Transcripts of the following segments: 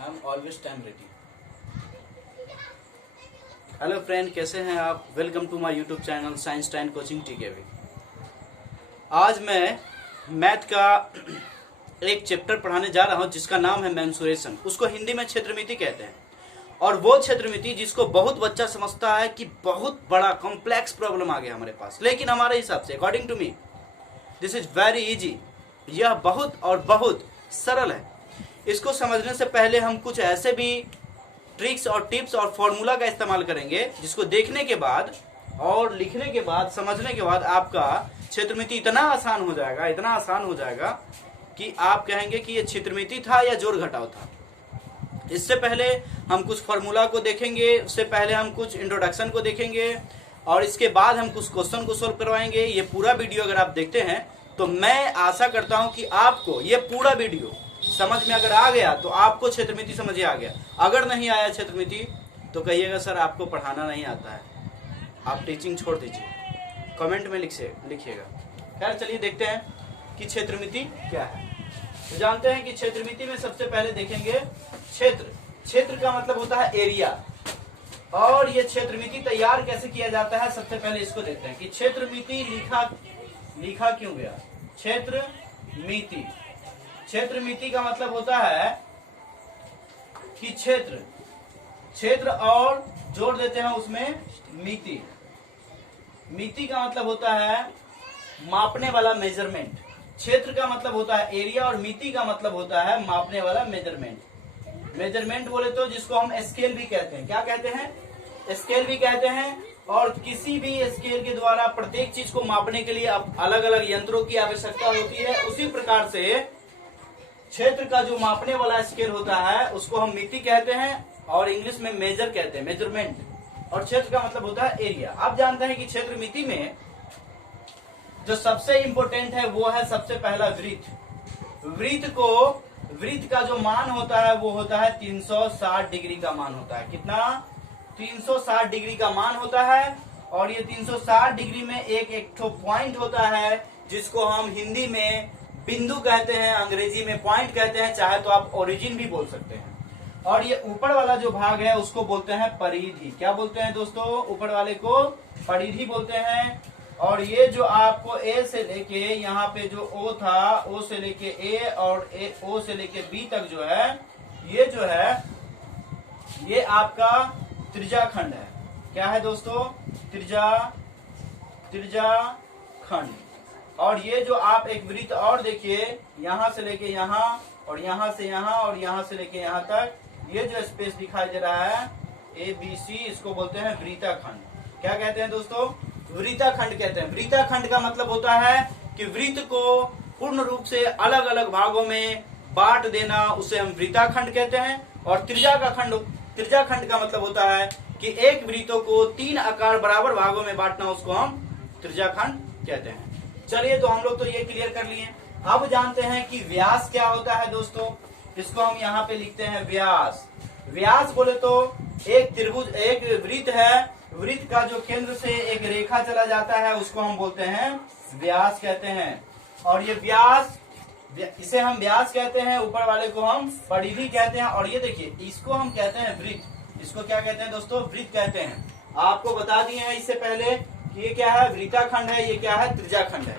I am always time ready. Hello friend, कैसे हैं आप? Welcome to my YouTube channel science time coaching TKV. आज मैं math का एक चैप्टर पढ़ाने जा रहा हूं जिसका नाम है मेंसुरेशन। उसको हिंदी में क्षेत्रमिति कहते हैं। और वो क्षेत्रमिति जिसको बहुत बच्चा समझता है कि बहुत बड़ा कॉम्प्लेक्स प्रॉब्लम आ गया हमारे पास, लेकिन हमारे हिसाब से according to me this is very easy. यह बहुत और बहुत सरल है। इसको समझने से पहले हम कुछ ऐसे भी ट्रिक्स और टिप्स और फॉर्मूला का इस्तेमाल करेंगे जिसको देखने के बाद और लिखने के बाद समझने के बाद आपका क्षेत्रमिति इतना आसान हो जाएगा कि आप कहेंगे कि ये क्षेत्रमिति था या जोड़ घटाव था। इससे पहले हम कुछ फॉर्मूला को देखेंगे, उससे पहले हम कुछ इंट्रोडक्शन को देखेंगे और इसके बाद हम कुछ क्वेश्चन को सोल्व करवाएंगे। ये पूरा वीडियो अगर आप देखते हैं तो मैं आशा करता हूं कि आपको ये पूरा वीडियो समझ में अगर आ गया तो आपको क्षेत्रमिति समझ आ गया। अगर नहीं आया क्षेत्रमिति तो कहिएगा सर आपको पढ़ाना नहीं आता है, आप टीचिंग छोड़ दीजिए, कमेंट में लिखिएगा। खैर चलिए देखते हैं कि क्षेत्रमिति क्या है। तो जानते हैं कि क्षेत्रमिति में सबसे पहले देखेंगे क्षेत्र का मतलब होता है एरिया। और ये क्षेत्रमिति तैयार कैसे किया जाता है, सबसे पहले इसको देखते हैं कि क्षेत्रमिति लिखा क्यों गया। क्षेत्रमिति का मतलब होता है कि क्षेत्र और जोड़ देते हैं उसमें मिति का मतलब होता है मापने वाला मेजरमेंट। क्षेत्र का मतलब होता है एरिया और मिति का मतलब होता है मापने वाला मेजरमेंट बोले तो जिसको हम स्केल भी कहते हैं। क्या कहते हैं? स्केल भी कहते हैं। और किसी भी स्केल के द्वारा प्रत्येक चीज को मापने के लिए अलग अलग यंत्रों की आवश्यकता होती है। उसी प्रकार से क्षेत्र का जो मापने वाला स्केल होता है उसको हम मिति कहते हैं और इंग्लिश में मेजर कहते हैं, मेजरमेंट। और क्षेत्र का मतलब होता है एरिया। आप जानते हैं कि क्षेत्रमिति में जो सबसे इंपोर्टेंट है वो है सबसे पहला वृत्त का जो मान होता है वो होता है 360 डिग्री का मान होता है। कितना? 360 डिग्री का मान होता है। और ये 360 डिग्री में एक पॉइंट होता है जिसको हम हिंदी में बिंदु कहते हैं, अंग्रेजी में पॉइंट कहते हैं, चाहे तो आप ओरिजिन भी बोल सकते हैं। और ये ऊपर वाला जो भाग है उसको बोलते हैं परिधि। क्या बोलते हैं दोस्तों? ऊपर वाले को परिधि बोलते हैं। और ये जो आपको ए से लेके यहाँ पे जो ओ था, ओ से लेके ए और ओ से लेके बी तक जो है ये आपका त्रिज्याखंड है। क्या है दोस्तों? त्रिज्याखंड। और ये जो आप एक वृत्त और देखिए, यहाँ से लेके यहाँ और यहाँ से यहाँ और यहाँ से लेके यहाँ तक ये जो स्पेस दिखाई दे रहा है ABC, इसको बोलते हैं वृत्ताखंड। क्या कहते हैं दोस्तों? वृत्ताखंड कहते हैं। वृत्ताखंड का मतलब होता है कि वृत्त को पूर्ण रूप से अलग अलग भागों में बांट देना, उसे हम वृत्ताखंड कहते हैं। और त्रिज्याखंड का मतलब होता है कि एक वृत्तों को 3 आकार बराबर भागों में बांटना, उसको हम त्रिज्याखंड कहते हैं। चलिए, तो हम लोग तो ये क्लियर कर लिए। अब जानते हैं कि व्यास क्या होता है दोस्तों। इसको हम यहाँ पे लिखते हैं व्यास बोले तो एक वृत्त है। वृत्त का जो केंद्र से एक रेखा चला जाता है उसको हम बोलते हैं व्यास कहते हैं। और ये इसे हम व्यास कहते हैं, ऊपर वाले को हम परिधि कहते हैं। और ये देखिए, इसको हम कहते हैं वृत्त। इसको क्या कहते हैं दोस्तों? वृत्त कहते हैं। आपको बता दिए हैं इससे पहले कि ये क्या है? वृत्ताखंड है। ये क्या है? त्रिज्याखंड है।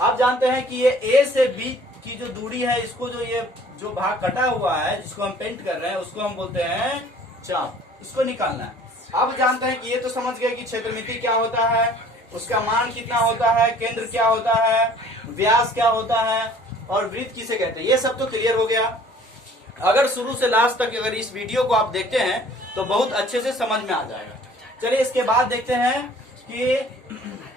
आप जानते हैं कि ये ए से बी की जो दूरी है, इसको जो भाग कटा हुआ है जिसको हम पेंट कर रहे हैं उसको हम बोलते हैं चाप। इसको निकालना है। अब जानते हैं कि ये तो समझ गए कि क्षेत्रमिति क्या होता है, उसका मान कितना होता है, केंद्र क्या होता है, व्यास क्या होता है और वृत्त किसे कहते हैं। ये सब तो क्लियर हो गया। अगर शुरू से लास्ट तक अगर इस वीडियो को आप देखते हैं तो बहुत अच्छे से समझ में आ जाएगा। चलिए, इसके बाद देखते हैं कि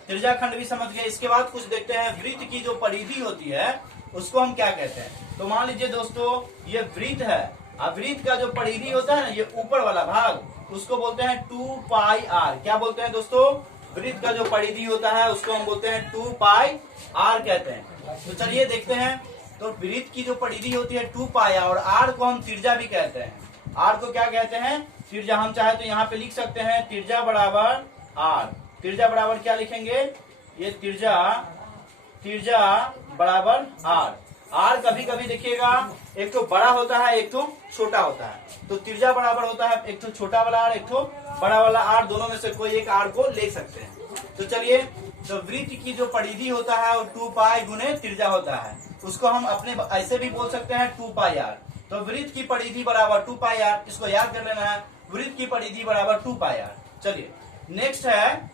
त्रिज्याखंड भी समझ गए। इसके बाद कुछ देखते हैं वृत्त की जो परिधि होती है उसको हम क्या कहते हैं। तो मान लीजिए दोस्तों, ये वृत्त है। अब वृत्त का जो परिधि होता है ना, ये ऊपर वाला भाग, उसको बोलते हैं 2πr। क्या बोलते हैं दोस्तों? वृत्त का जो परिधि होता है उसको हम बोलते हैं 2πr कहते हैं। तो चलिए देखते हैं। तो वृत्त की जो परिधि होती है 2πr और r को हम त्रिज्या भी कहते हैं। r को क्या कहते हैं? त्रिज्या। हम चाहे तो यहाँ पे लिख सकते हैं त्रिज्या बराबर r। त्रिज्या बराबर क्या लिखेंगे? ये त्रिज्या बराबर r। आर कभी कभी देखिएगा एक तो बड़ा होता है, एक तो छोटा होता है। तो त्रिज्या बराबर होता है एक तो छोटा वाला आर, एक तो बड़ा वाला आर, दोनों में से कोई एक आर को ले सकते हैं। तो चलिए, तो वृत्त की जो परिधि होता है वो 2 पाई गुने त्रिज्या होता है, उसको हम अपने ऐसे भी बोल सकते हैं 2 पाई आर। तो वृत्त की परिधि बराबर 2 पाई आर, इसको याद कर लेना है, वृत्त की परिधि बराबर 2 पाई आर। चलिए नेक्स्ट है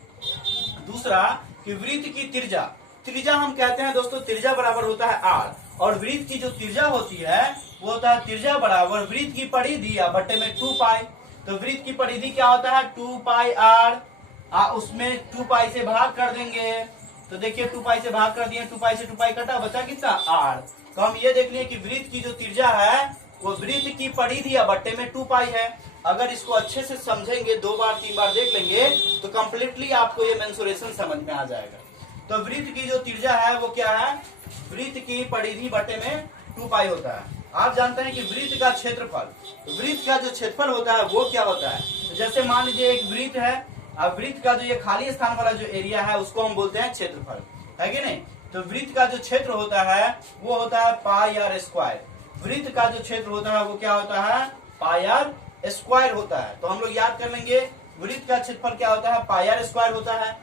दूसरा कि वृत्त की त्रिज्या, त्रिज्या हम कहते हैं दोस्तों, त्रिज्या बराबर होता है आर, और वृत्त की जो त्रिज्या होती है वो होता है त्रिज्या बराबर वृत्त की परिधि या बट्टे में 2 पाई। तो वृत्त की परिधि क्या होता है 2 पाई आर, उसमें 2 पाई से भाग कर देंगे। तो देखिए 2 पाई से भाग कर दिए, 2 पाई से 2 पाई कटा, बचा कितना आर। तो हम ये देख लिए कि वृत्त की जो त्रिज्या है वो वृत्त की परिधि या बट्टे में 2 पाई है। अगर इसको अच्छे से समझेंगे, 2 बार 3 बार देख लेंगे तो कंप्लीटली आपको ये मेंसुरेशन समझ में आ जाएगा। तो वृत्त की जो त्रिज्या है वो क्या है, वृत्त की परिधि बटे में 2 पाई होता है। आप जानते हैं कि वृत्त का क्षेत्रफल, वृत्त का जो क्षेत्रफल होता है वो क्या होता है। तो जैसे मान लीजिए एक वृत्त है, अब वृत्त का जो ये खाली स्थान वाला जो एरिया है उसको हम बोलते हैं क्षेत्रफल, है कि नहीं। तो वृत्त का जो क्षेत्र होता है वो होता है पाई आर स्क्वायर। वृत्त का जो क्षेत्र होता है वो क्या होता है, पाई आर स्क्वायर होता है। तो हम लोग याद कर लेंगे वृत्त का क्षेत्रफल क्या होता है, पाई आर स्क्वायर होता है।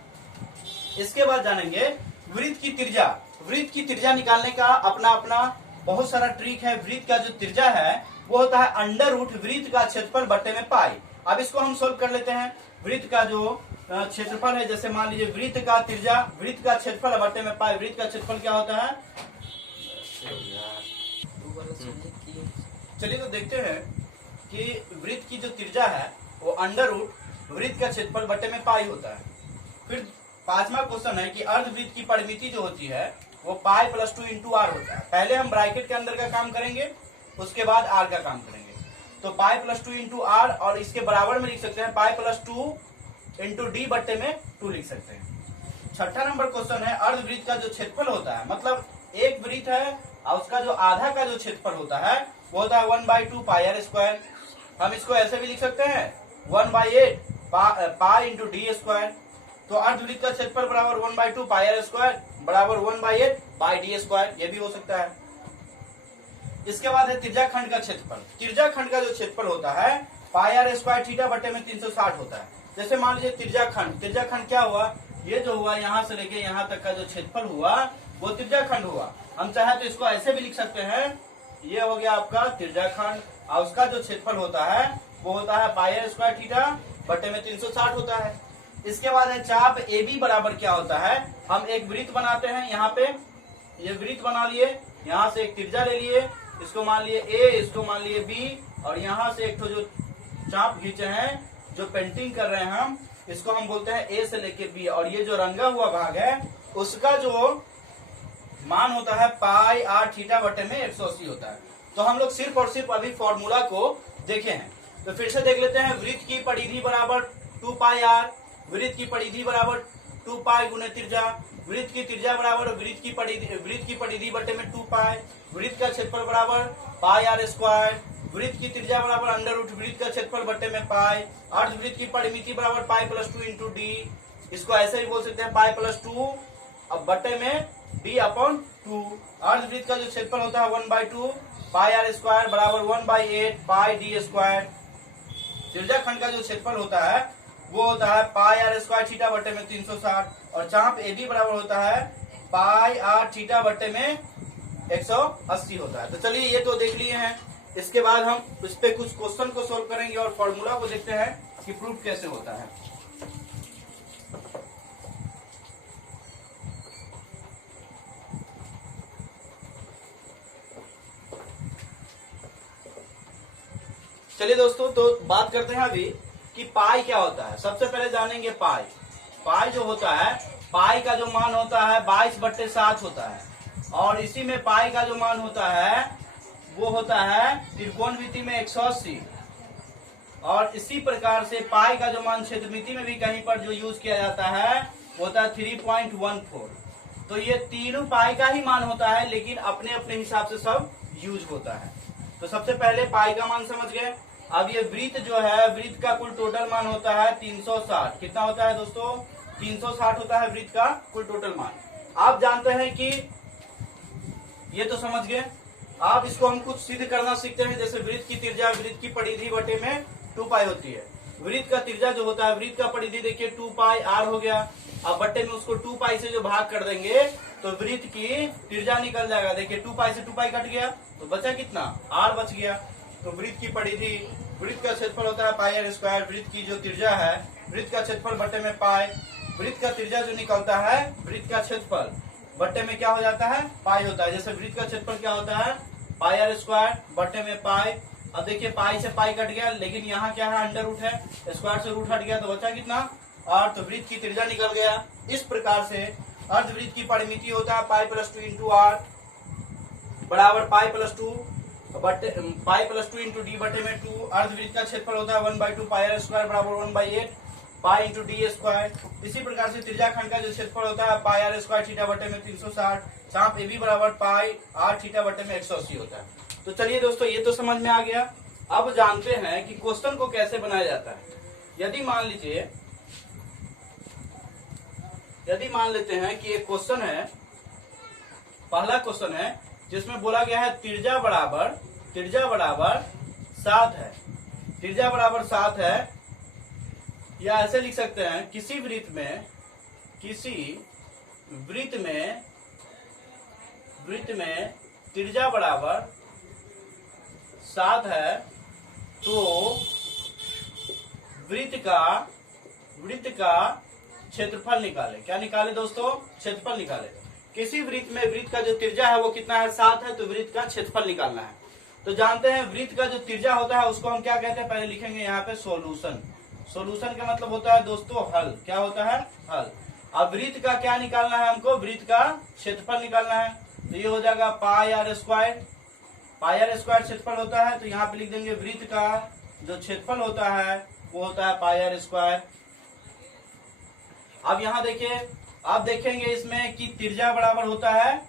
इसके बाद जानेंगे वृत्त की त्रिज्या। वृत्त की त्रिज्या निकालने का अपना अपना बहुत सारा ट्रिक है। वृत्त का जो त्रिज्या है वो होता है अंडर रूट वृत्त का क्षेत्रफल बट्टे में पाई। अब इसको हम सोल्व कर लेते हैं। वृत्त का जो क्षेत्रफल है, जैसे मान लीजिए वृत्त का त्रिज्या, वृत्त का क्षेत्रफल बट्टे में पाई, वृत्त का क्षेत्रफल क्या होता है। चलिए तो देखते हैं कि वृत्त की जो त्रिज्या है वो अंडर रूट वृत्त का क्षेत्रफल बट्टे में पाई होता है। फिर पांचवा क्वेश्चन है कि अर्धवृत्त की परिमिति जो होती है वो पाई प्लस 2 इंटू आर होता है। पहले हम ब्रैकेट के अंदर का काम करेंगे, उसके बाद आर का काम करेंगे। तो पाई प्लस 2 इंटू आर, और इसके बराबर में लिख सकते हैं पाई प्लस 2 इंटू डी बट्टे में 2 लिख सकते हैं। छठा नंबर क्वेश्चन है अर्धवृत्त का जो क्षेत्रफल होता है, मतलब एक वृत्त है और उसका जो आधा का जो क्षेत्रफल होता है वो होता है 1/2 पाई आर स्क्वायर। हम इसको ऐसे भी लिख सकते हैं 1/8 पाई इंटू डी स्क्वायर। तो अर्धवृत्त का क्षेत्रफल बराबर 1/2 पाई आर स्क्वायर बराबर 1/8 पाई डी स्क्वायर, ये भी हो सकता है। इसके बाद है त्रिज्या खंड का क्षेत्रफल। त्रिज्या खंड का जो क्षेत्रफल होता है पाई आर स्क्वायर थीटा बटे में 360 होता है। जैसे मान लीजिए त्रिज्या खंड क्या हुआ, ये जो हुआ यहाँ से लेके यहाँ तक का जो क्षेत्रफल हुआ वो त्रिज्या खंड हुआ। हम चाहे तो इसको ऐसे भी लिख सकते हैं, ये हो गया आपका त्रिज्या खंड, और उसका जो क्षेत्रफल होता है वो होता है पाई आर स्क्वायर थीटा बटे में 360 होता है। इसके बाद है चाप ए बी बराबर क्या होता है, हम एक वृत्त बनाते हैं, यहाँ पे ये वृत्त बना लिए, यहाँ से एक त्रिज्या ले लिए, इसको मान लिए ए, इसको मान लिए बी, और यहाँ से एक तो जो चाप खींचे हैं, जो पेंटिंग कर रहे हैं हम, इसको हम बोलते हैं ए से लेके बी, और ये जो रंगा हुआ भाग है उसका जो मान होता है पाई आर थीटा बटे में 180 होता है। तो हम लोग सिर्फ और सिर्फ अभी फॉर्मूला को देखे हैं, तो फिर से देख लेते हैं। वृत्त की परिधि बराबर 2 पाई आर, वृत्त की परिधि बराबर 2 पाई गुने त्रिज्या, वृत्त की त्रिज्या बराबर वृत्त की परिधि बटे में 2 पाई, वृत्त का क्षेत्रफल बराबर पाई आर स्क्वायर, वृत्त की त्रिज्या बराबर अंडर रूट वृत्त का क्षेत्रफल बटे में पाई, अर्धवृत्त की परिमिति बराबर पाई प्लस 2 इंटू डी, इसको ऐसे भी बोल सकते हैं पाई प्लस 2 अब बटे में डी अपॉन 2। अर्धवृत्त का जो क्षेत्रफल होता है 1/2 पाई आर स्क्वायर बराबर 1/8 पाई डी स्क्वायर। त्रिज्या खंड का जो क्षेत्रफल होता है वो होता है पाई आर स्क्वायर थीटा बटे में 360, और चाप ए बी बराबर होता है पाई आर थीटा बटे में 180 होता है। तो चलिए ये तो देख लिए हैं। इसके बाद हम इस पे कुछ क्वेश्चन को सोल्व करेंगे और फॉर्मूला को देखते हैं कि प्रूफ कैसे होता है। चलिए दोस्तों, तो बात करते हैं अभी कि पाई क्या होता है। सबसे पहले जानेंगे पाई। पाई जो होता है, पाई का जो मान होता है 22/7 होता है, और इसी में पाई का जो मान होता है वो होता है त्रिकोणमिति में 180, और इसी प्रकार से पाई का जो मान क्षेत्रमिति में भी कहीं पर जो यूज किया जाता है वो होता है 3.14। तो ये तीनों पाई का ही मान होता है, लेकिन अपने अपने हिसाब से सब यूज होता है। तो सबसे पहले पाई का मान समझ गए। अब ये वृत्त जो है, वृत्त का कुल टोटल मान होता है 360। कितना होता है दोस्तों, 360 होता है वृत्त का कुल टोटल मान। आप जानते हैं कि ये तो समझ गए। आप इसको हम कुछ सिद्ध करना सीखते हैं, जैसे वृत्त की त्रिज्या वृत्त की परिधि बटे में 2 पाई होती है। वृत्त का त्रिज्या जो होता है, वृत्त का परिधि देखिए 2 पाई आर हो गया। अब बट्टे में उसको 2 पाई से जो भाग कर देंगे तो वृत्त की त्रिज्या निकल जाएगा। देखिए 2 पाई से 2 पाई कट गया तो बचा कितना, आर बच गया। तो वृत्त की परिधि, वृत्त का क्षेत्रफल होता है पाई आर स्क्वायर, वृत्त की जो त्रिज्या है, वृत्त का क्षेत्रफल बट्टे में पाई, वृत्त का त्रिज्या जो निकलता है, वृत्त का क्षेत्रफल बट्टे में क्या हो जाता है, पाई होता है। जैसे वृत्त का क्षेत्रफल क्या होता है, पाई आर स्क्वायर बट्टे में पाई। अब देखिए पाई से पाई कट गया, लेकिन यहाँ क्या है, अंडर रूट है, स्क्वायर से रूट हट गया तो बचा कितना, आर। तो वृत्त की त्रिज्या निकल गया। इस प्रकार से अर्धवृत्त की परिमिति होता है पाई प्लस 2 इंटू आर बराबर पाई प्लस 2 इंटू डी बटे में 2। अर्धवृत्त का क्षेत्रफल होता है 1/2 पाई आर स्क्वायर बराबर 1/8 पाई इंटू डी स्क्वायर। इसी प्रकार से त्रिज्याखंड का जो क्षेत्रफल होता है पाई आर स्क्वायर थीटा बटे में 360, चाप ए बी बराबर पाई आर थीटा बटे में 180 होता है। तो चलिए दोस्तों, ये तो समझ में आ गया। अब जानते हैं कि क्वेश्चन को कैसे बनाया जाता है। यदि मान लेते हैं कि एक क्वेश्चन है, पहला क्वेश्चन है जिसमें बोला गया है त्रिज्या बराबर 7 है, त्रिज्या बराबर 7 है। या ऐसे लिख सकते हैं, किसी वृत्त में त्रिज्या बराबर 7 है तो वृत्त का क्षेत्रफल निकाले। क्या निकाले दोस्तों, क्षेत्रफल निकाले। किसी वृत्त में वृत्त का जो त्रिज्या है वो कितना है, 7 है, तो वृत्त का क्षेत्रफल निकालना है। तो जानते हैं वृत्त का जो त्रिज्या होता है उसको हम क्या कहते हैं, पहले लिखेंगे यहाँ पे सोल्यूशन। सोल्यूशन का मतलब होता है दोस्तों हल। क्या होता है, हल। अब वृत्त का क्या निकालना है हमको, वृत्त का क्षेत्रफल निकालना है। तो ये हो जाएगा pi R square, pi R square क्षेत्रफल होता है। तो यहाँ पे लिख देंगे वृत्त का जो क्षेत्रफल होता है वो होता है पाई आर स्क्वायर। अब यहाँ देखिए, आप देखेंगे इसमें कि त्रिज्या बराबर होता है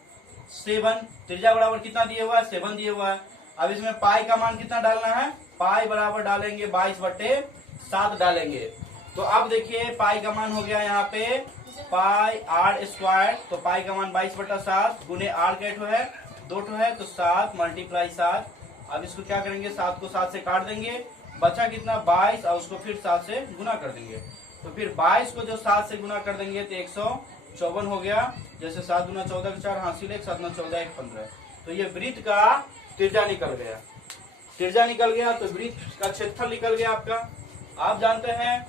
7। त्रिज्या बराबर कितना दिया हुआ है, 7 दिया हुआ है। अब इसमें पाई का मान कितना डालना है, पाई बराबर डालेंगे 22/7 डालेंगे। तो अब देखिए पाई का मान हो गया यहाँ पे पाई आर स्क्वायर। तो पाई का मान 22/7 गुने आर का 2 है तो 7 × 7। अब इसको क्या करेंगे, 7 को 7 से काट देंगे, बचा कितना 22 और उसको फिर 7 से गुना कर देंगे। तो फिर 22 को जो 7 से गुना कर देंगे तो 154 हो गया। जैसे 7 × 14 = 4, हासिल 1, 7 × 14 = 15। तो ये वृत्त का त्रिज्या निकल गया। त्रिज्या निकल गया तो वृत्त का क्षेत्रफल निकल गया आपका। आप जानते हैं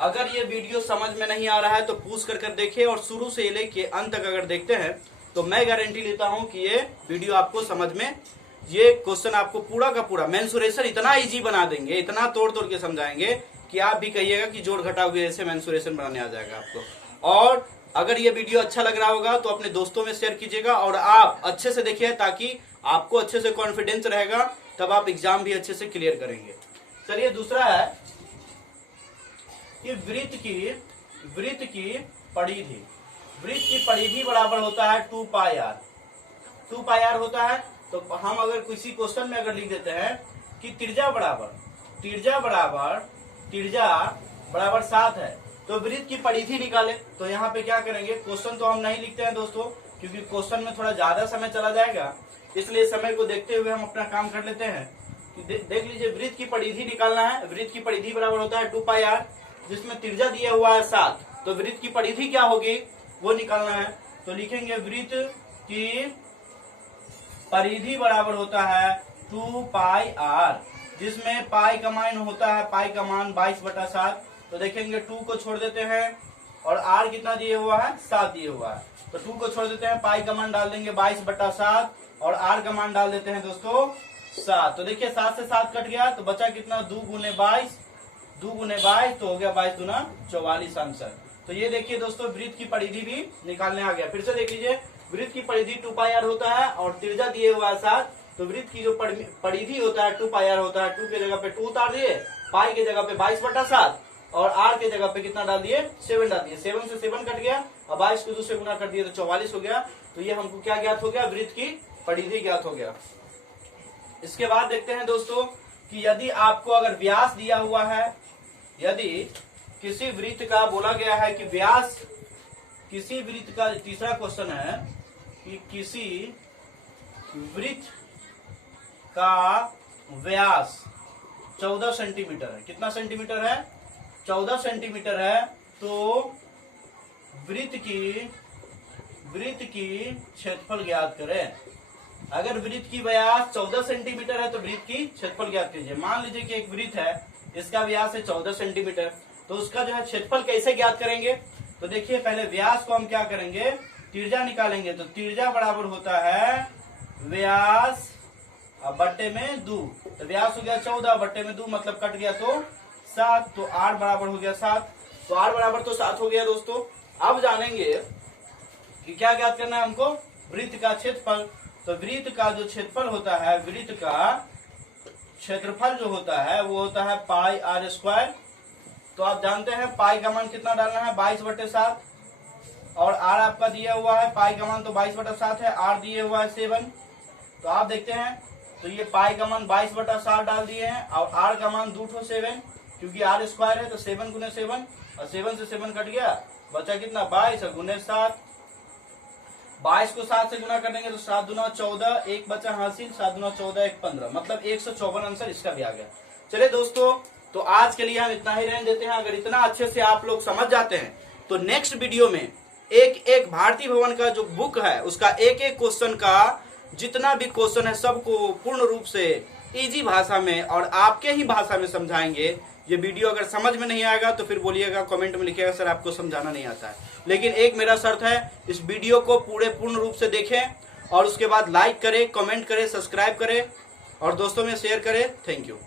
अगर ये वीडियो समझ में नहीं आ रहा है तो पूछ कर देखिए, और शुरू से लेके अंत तक अगर देखते हैं तो मैं गारंटी लेता हूं कि ये वीडियो आपको समझ में, ये क्वेश्चन आपको पूरा का पूरा मेंसुरेशन इतना इजी बना देंगे, इतना तोड़ के समझाएंगे कि आप भी कहिएगा कि जोड़ घटाव के जैसे मेंसुरेशन बनाने आ जाएगा आपको। और अगर ये वीडियो अच्छा लग रहा होगा तो अपने दोस्तों में शेयर कीजिएगा और आप अच्छे से देखिए ताकि आपको अच्छे से कॉन्फिडेंस रहेगा, तब आप एग्जाम भी अच्छे से क्लियर करेंगे। चलिए दूसरा है कि वृत्त की परिधि। वृत्त की परिधि बराबर होता है 2 पाई आर। 2 पाई आर होता है। तो हम अगर किसी क्वेश्चन में अगर लिख देते हैं कि त्रिज्या बराबर 7 है तो वृत्त की परिधि निकाले। तो यहाँ पे क्या करेंगे, क्वेश्चन तो हम नहीं लिखते हैं दोस्तों क्योंकि क्वेश्चन में थोड़ा ज्यादा समय चला जाएगा, इसलिए समय को देखते हुए हम अपना काम कर लेते हैं। देख लीजिए वृत्त की परिधि निकालना है। वृत्त की परिधि बराबर होता है 2 पाई आर, जिसमें त्रिज्या दिया हुआ है 7। तो वृत्त की परिधि क्या होगी वो निकालना है। तो लिखेंगे वृत्त की परिधि बराबर होता है 2 पाई आर, जिसमें पाई का मान होता है, पाई का मान 22/7। तो देखेंगे 2 को छोड़ देते हैं और आर कितना दिए हुआ है, 7 दिए हुआ है। तो 2 को छोड़ देते हैं, पाई का मान डाल देंगे 22/7 और आर का मान डाल देते हैं दोस्तों 7। तो देखिए 7 से 7 कट गया तो बचा कितना 2 × 22 तो हो गया 22 × 44 आंसर। तो ये देखिए दोस्तों वृत्त की परिधि भी निकालने आ गया। फिर से देख लीजिए वृत्त की परिधि 2 पाई आर होता है और त्रिज्या दिए हुआ है 7। तो वृत्त की जो परिधि होता है 2 पाई आर होता है। 2 के जगह पे 2 उतार दिए, पाई के जगह पे 22/7 और आर के जगह पे कितना डाल दिए 7 डाल दिए। 7 से 7 कट गया और 22 को 2 से गुना कर दिए तो 44 हो गया। तो ये हमको क्या ज्ञात हो गया, वृत्त की परिधि ज्ञात हो गया। इसके बाद देखते हैं दोस्तों कि यदि आपको अगर व्यास दिया हुआ है, यदि किसी वृत्त का बोला गया है कि व्यास, किसी वृत्त का, तीसरा क्वेश्चन है कि किसी वृत्त का व्यास 14 सेंटीमीटर है। कितना सेंटीमीटर है? 14 सेंटीमीटर है। तो वृत्त की क्षेत्रफल ज्ञात करें। अगर वृत्त की व्यास 14 सेंटीमीटर है तो वृत्त की क्षेत्रफल ज्ञात कीजिए। मान लीजिए कि एक वृत्त है, इसका व्यास है 14 सेंटीमीटर, तो उसका जो है क्षेत्रफल कैसे ज्ञात करेंगे? तो देखिए, पहले व्यास को हम क्या करेंगे, त्रिज्या निकालेंगे। तो त्रिज्या बराबर होता है व्यास बट्टे में 2। तो व्यास हो गया 14 बट्टे में 2, मतलब कट गया तो 7। तो r बराबर हो गया 7। तो r बराबर तो 7 हो गया दोस्तों। अब जानेंगे कि क्या ज्ञात करना है हमको, वृत्त का क्षेत्रफल। तो वृत्त का जो क्षेत्रफल होता है, वृत्त का क्षेत्रफल जो होता है वो होता है पाई r स्क्वायर। तो आप जानते हैं पाई का मान कितना डालना है, 22/7, और r आपका दिया हुआ है, पाई का मान तो 22/7 है, r दिए हुआ है 7। तो आप देखते हैं, तो ये पाई का मान 22/7 डाल दिए हैं, और r का मान 2/7, क्योंकि r स्क्वायर है तो 7 × 7, और 7 से 7 कट गया, बचा कितना 22 × 7। 22 को 7 से गुना कर देंगे तो 7 दूना 14, एक बचा हासिल, 7 दूना 14, 1 15, मतलब 154 आंसर इसका भी आ गया। चलिए दोस्तों, तो आज के लिए हम इतना ही रहने देते हैं। अगर इतना अच्छे से आप लोग समझ जाते हैं तो नेक्स्ट वीडियो में एक भारतीय भवन का जो बुक है उसका एक क्वेश्चन का जितना भी क्वेश्चन है सबको पूर्ण रूप से इजी भाषा में और आपके ही भाषा में समझाएंगे। ये वीडियो अगर समझ में नहीं आएगा तो फिर बोलिएगा, कमेंट में लिखिएगा सर आपको समझाना नहीं आता है। लेकिन एक मेरा शर्त है, इस वीडियो को पूर्ण रूप से देखें और उसके बाद लाइक करें, कमेंट करें, सब्सक्राइब करें और दोस्तों में शेयर करें। Thank you.